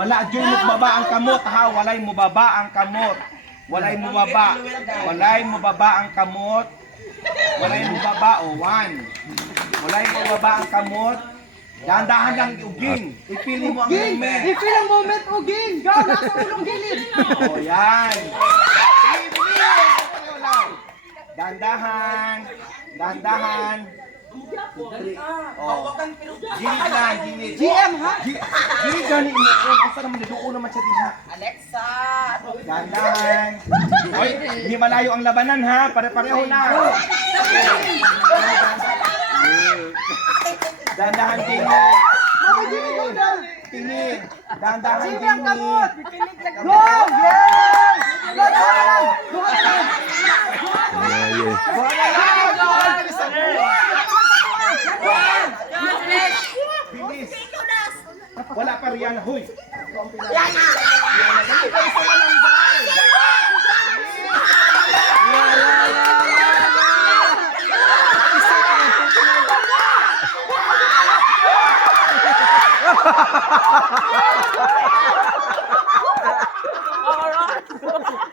Wala dyan mababa ang kamot ha. Walay mababa ang kamot. Walay mababa. Walay mababa ang kamot. Walay mababa. O, 1. Walay mababa ang kamot. Dahan-dahan lang uging. Ipili mo ang moment. Ipili ang moment, uging. Go, nasa ulong gilid. O, yan. Dahan-dahan. Dahan-dahan. Oh. Gilid lang, gilid. GM ha? Gilid gani mo. Asa naman doon naman siya din ha. Alexa! Dahan-dahan. Oy, hindi malayo ang labanan ha. Pare-pareho lang. Dahan-dahan tingin. Tingin. Dahan-dahan Sino ang kamot? tingin. Go! Yes! Go, go na lang! Go na lang! Buwan na lang! Bilis! Wala pa riyan. Huy! Yan na! Alright!